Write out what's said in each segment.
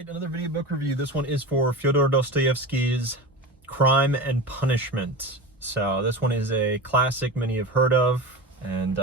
right, another video book review. This one is for Fyodor Dostoyevsky's Crime and Punishment. So this one is a classic many have heard of, and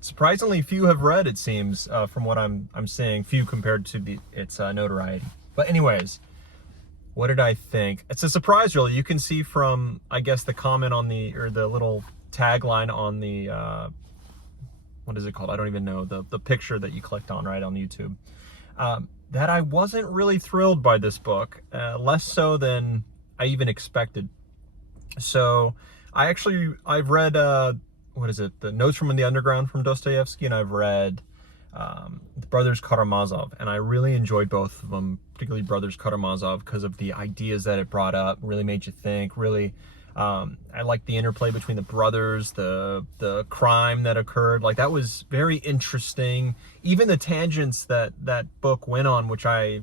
surprisingly few have read, it seems, from what I'm seeing. Few compared to its notoriety. But anyways, what did I think? It's a surprise, really. You can see from, I guess, the comment on the little tagline on the what is it called? I don't even know, the picture that you clicked on right on YouTube. That I wasn't really thrilled by this book, less so than I even expected. So I've read, what is it? The Notes from the Underground from Dostoyevsky, and I've read the Brothers Karamazov, and I really enjoyed both of them, particularly Brothers Karamazov, because of the ideas that it brought up, really made you think, really. I like the interplay between the brothers, the crime that occurred. Like, that was very interesting. Even the tangents that book went on, which I,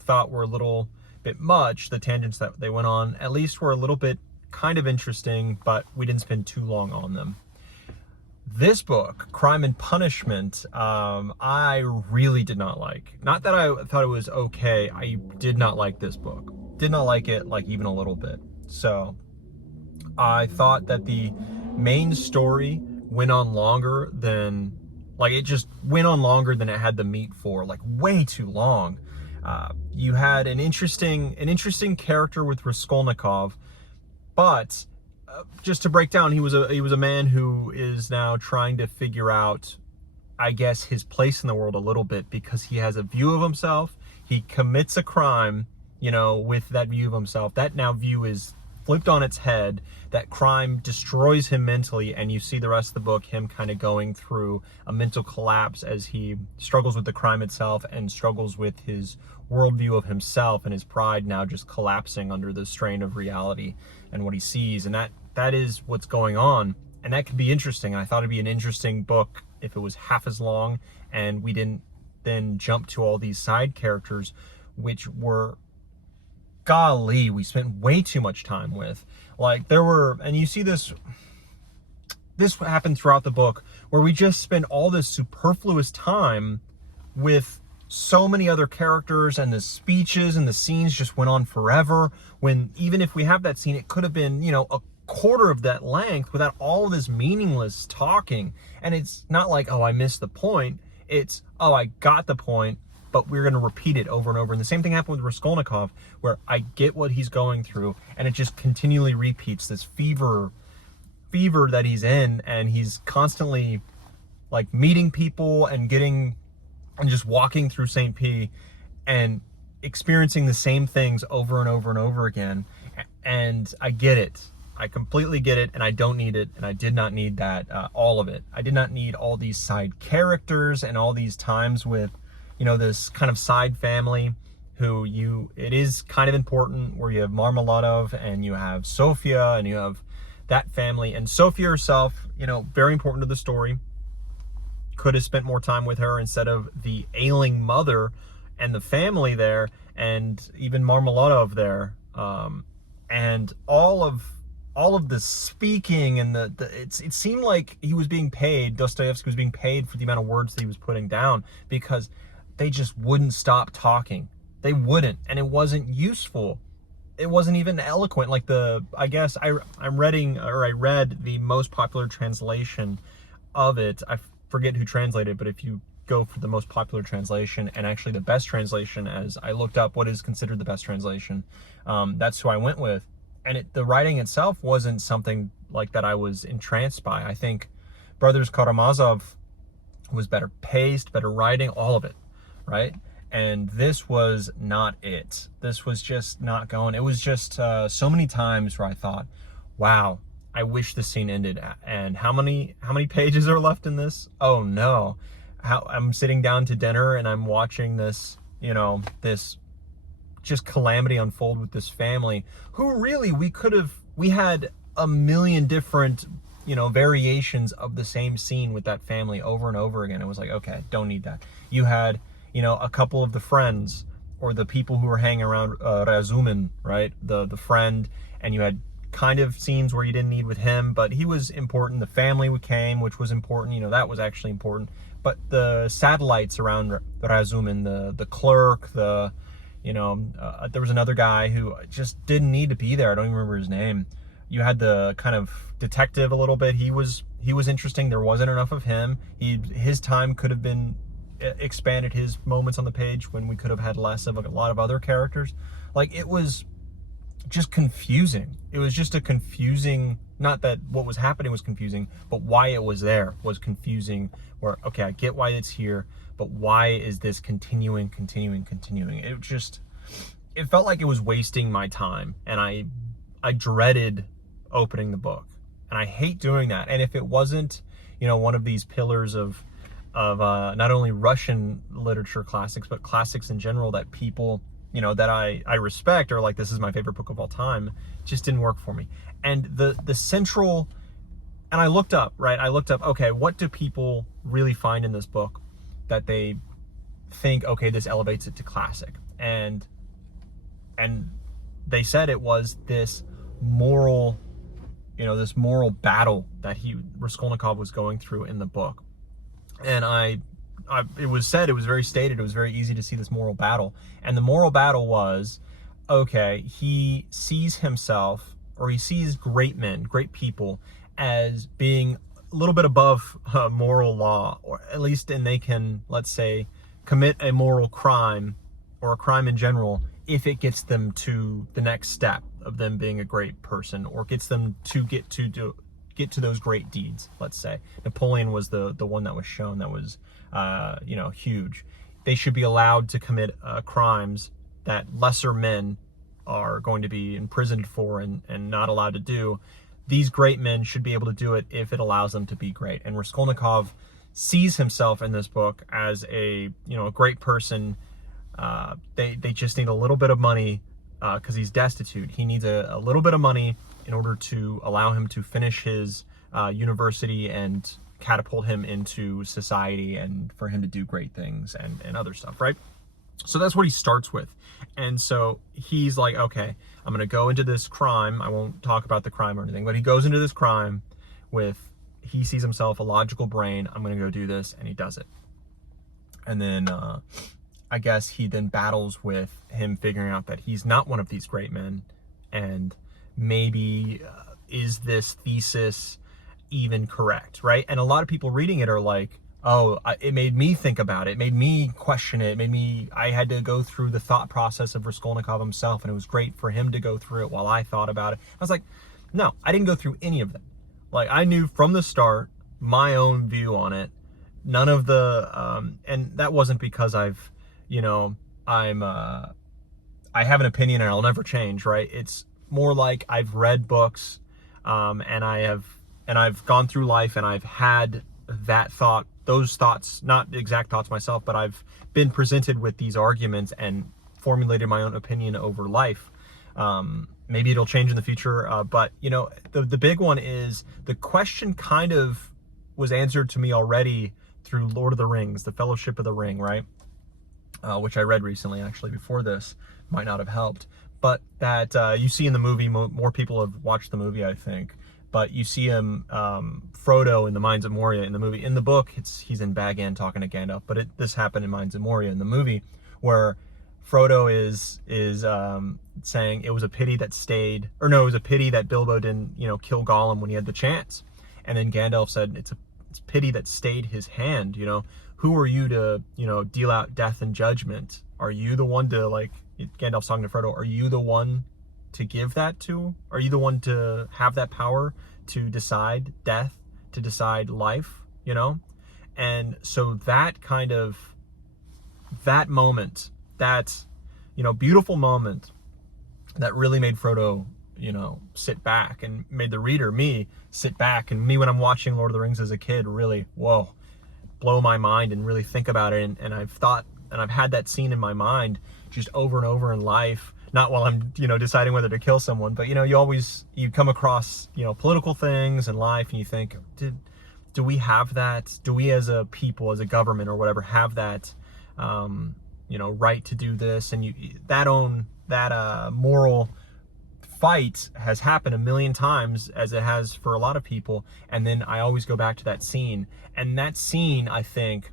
thought were a little bit much, the tangents that they went on, at least were a little bit kind of interesting, but we didn't spend too long on them. This book, Crime and Punishment, I really did not like. Not that I thought it was okay, I did not like this book. Did not like it, like, even a little bit. So I thought that the main story went on longer than, like, it just went on longer than it had the meat for, like, way too long. You had an interesting character with Raskolnikov, but just to break down, he was a man who is now trying to figure out, I guess, his place in the world a little bit, because he has a view of himself. He commits a crime, with that view of himself. That now view is flipped on its head. That crime destroys him mentally, and you see the rest of the book him kind of going through a mental collapse as he struggles with the crime itself and struggles with his worldview of himself, and his pride now just collapsing under the strain of reality and what he sees. And that is what's going on, and that could be interesting. I thought it'd be an interesting book if it was half as long and we didn't then jump to all these side characters, which were, golly, we spent way too much time with. Like, there were, and you see this happened throughout the book, where we just spend all this superfluous time with so many other characters, and the speeches and the scenes just went on forever, when even if we have that scene, it could have been, a quarter of that length without all this meaningless talking. And it's not like, oh, I missed the point. It's, oh, I got the point, but we're going to repeat it over and over. And the same thing happened with Raskolnikov, where I get what he's going through, and it just continually repeats this fever that he's in, and he's constantly, like, meeting people and just walking through St. P and experiencing the same things over and over and over again. And I get it. I completely get it, and I don't need it, and I did not need that, all of it. I did not need all these side characters and all these times with, this kind of side family it is kind of important, where you have Marmeladov and you have Sofia and you have that family. And Sofia herself, very important to the story. Could have spent more time with her instead of the ailing mother and the family there, and even Marmeladov there. And all of the speaking and it seemed like he was being paid, Dostoevsky was being paid for the amount of words that he was putting down, because they just wouldn't stop talking. They wouldn't, and it wasn't useful. It wasn't even eloquent. Like, I guess I read the most popular translation of it. I forget who translated, but if you go for the most popular translation, and actually the best translation, as I looked up what is considered the best translation, that's who I went with. And the writing itself wasn't something like that I was entranced by. I think Brothers Karamazov was better paced, better writing, all of it, right? And this was not it. This was just not going. It was just so many times where I thought, wow, I wish the scene ended. And how many pages are left in this? Oh no. I'm sitting down to dinner and I'm watching this, this just calamity unfold with this family, who really we had a million different, variations of the same scene with that family over and over again. It was like, okay, don't need that. You had, a couple of the friends, or the people who were hanging around Razumin, right? The friend, and you had kind of scenes where you didn't need with him, but he was important. The family came, which was important, that was actually important. But the satellites around Razumin, the clerk, the There was another guy who just didn't need to be there. I don't even remember his name. You had the kind of detective a little bit. He was interesting. There wasn't enough of him. His time could have been expanded, his moments on the page, when we could have had less of a lot of other characters. Like, it was just confusing. It was just a confusing, not that what was happening was confusing, but why it was there was confusing. Where, okay, I get why it's here, but why is this continuing? It felt like it was wasting my time, and I dreaded opening the book, and I hate doing that. And if it wasn't, one of these pillars of not only Russian literature classics, but classics in general that people, that I respect, or like, this is my favorite book of all time, just didn't work for me. And the central, and I looked up, okay, what do people really find in this book that they think, okay, this elevates it to classic? And they said it was this moral, this moral battle that Raskolnikov was going through in the book. And it was very stated, it was very easy to see this moral battle. And the moral battle was, okay, he sees himself, or he sees great men, great people, as being a little bit above moral law, or at least, and they can, let's say, commit a moral crime, or a crime in general, if it gets them to the next step of them being a great person, or gets them to get to those great deeds. Let's say Napoleon was the one that was shown that was huge. They should be allowed to commit crimes that lesser men are going to be imprisoned for and not allowed to do. These great men should be able to do it if it allows them to be great. And Raskolnikov sees himself in this book as a great person. They just need a little bit of money, because he's destitute. He needs a little bit of money in order to allow him to finish his university and catapult him into society, and for him to do great things and other stuff, right? So that's what he starts with. And so he's like, okay, I'm going to go into this crime. I won't talk about the crime or anything, but he goes into this crime he sees himself a logical brain. I'm going to go do this, and he does it. And then I guess he then battles with him figuring out that he's not one of these great men, and maybe is this thesis even correct, right? And a lot of people reading it are like, oh, it made me think about it, made me question it, I had to go through the thought process of Raskolnikov himself, and it was great for him to go through it while I thought about it. I was like, no, I didn't go through any of them. Like, I knew from the start my own view on it. None of the and that wasn't because I have an opinion and I'll never change, right? It's more like I've read books, and I've gone through life, and I've had those thoughts, not exact thoughts myself, but I've been presented with these arguments and formulated my own opinion over life. Maybe it'll change in the future, but the big one is, the question kind of was answered to me already through Lord of the Rings, the Fellowship of the Ring, right? Which I read recently, actually, before this. Might not have helped. But that you see in the movie, more people have watched the movie, I think. But you see him, Frodo in the Mines of Moria in the movie. In the book, he's in Bag End talking to Gandalf. But this happened in Mines of Moria in the movie, where Frodo is saying it was a pity that it was a pity that Bilbo didn't, kill Gollum when he had the chance. And then Gandalf said, it's pity that stayed his hand. Who are you to, deal out death and judgment? Are you the one to, like, Gandalf's talking to Frodo, are you the one to give that to? Are you the one to have that power to decide death, to decide life, And so that moment, that, beautiful moment that really made Frodo, sit back, and made the reader, me, sit back, and me, when I'm watching Lord of the Rings as a kid, really, whoa, blow my mind and really think about it. And I've thought, and I've had that scene in my mind just over and over in life, not while I'm, deciding whether to kill someone, but, you come across, political things in life, and you think, do we have that? Do we as a people, as a government or whatever, have that, right to do this? And that moral fight has happened a million times, as it has for a lot of people. And then I always go back to that scene, and that scene, I think,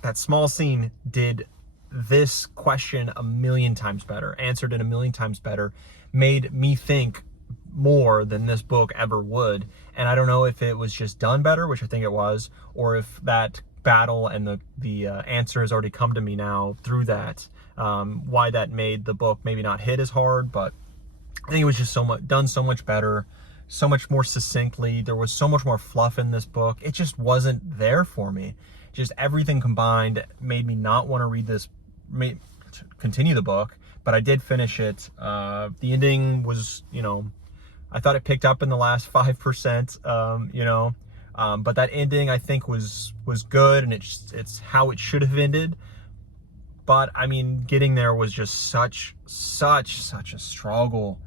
that small scene did this question a million times better, answered it a million times better, made me think more than this book ever would. And I don't know if it was just done better, which I think it was, or if that battle and the answer has already come to me now through that, why that made the book maybe not hit as hard. But I think it was just done so much better, so much more succinctly. There was so much more fluff in this book. It just wasn't there for me. Just everything combined made me not want to read this, continue the book, but I did finish it. The ending was, I thought it picked up in the last 5%, but that ending I think was good, and it's how it should have ended. But I mean, getting there was just such a struggle,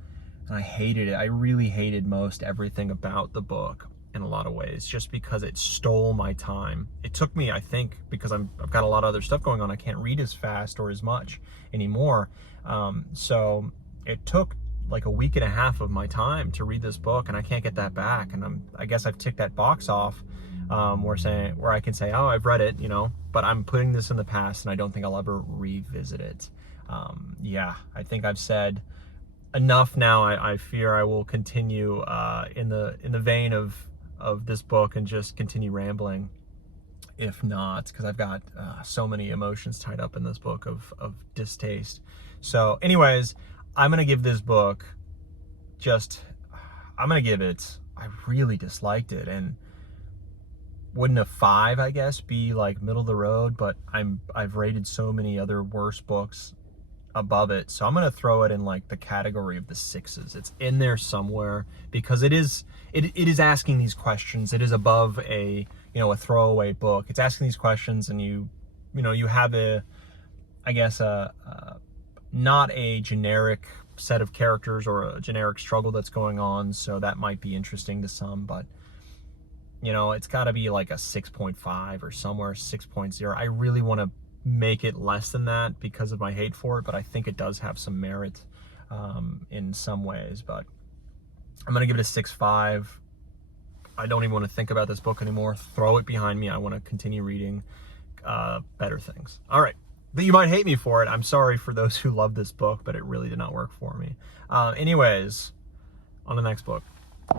and I hated it. I really hated most everything about the book in a lot of ways, just because it stole my time. It took me, I think, because I've got a lot of other stuff going on, I can't read as fast or as much anymore. So it took like a week and a half of my time to read this book, and I can't get that back. And I guess I've ticked that box off, where I can say, oh, I've read it, but I'm putting this in the past, and I don't think I'll ever revisit it. Yeah, I think I've said enough now. I fear I will continue in the vein of this book and just continue rambling, if not, because I've got so many emotions tied up in this book of distaste. So anyways, I'm gonna give this book I really disliked it, and wouldn't a 5, I guess, be like middle of the road, but I've rated so many other worse books above it, so I'm gonna throw it in like the category of the 6s. It's in there somewhere, because it is asking these questions. It is above a throwaway book. It's asking these questions, and you have not a generic set of characters or a generic struggle that's going on, so that might be interesting to some, but it's got to be like a 6.5 or somewhere 6.0. I really want to make it less than that because of my hate for it, but I think it does have some merit in some ways. But I'm gonna give it a 6.5. I don't even want to think about this book anymore. Throw it behind me. I want to continue reading better things. All right, but you might hate me for it. I'm sorry for those who love this book, but it really did not work for me. Anyways, on the next book.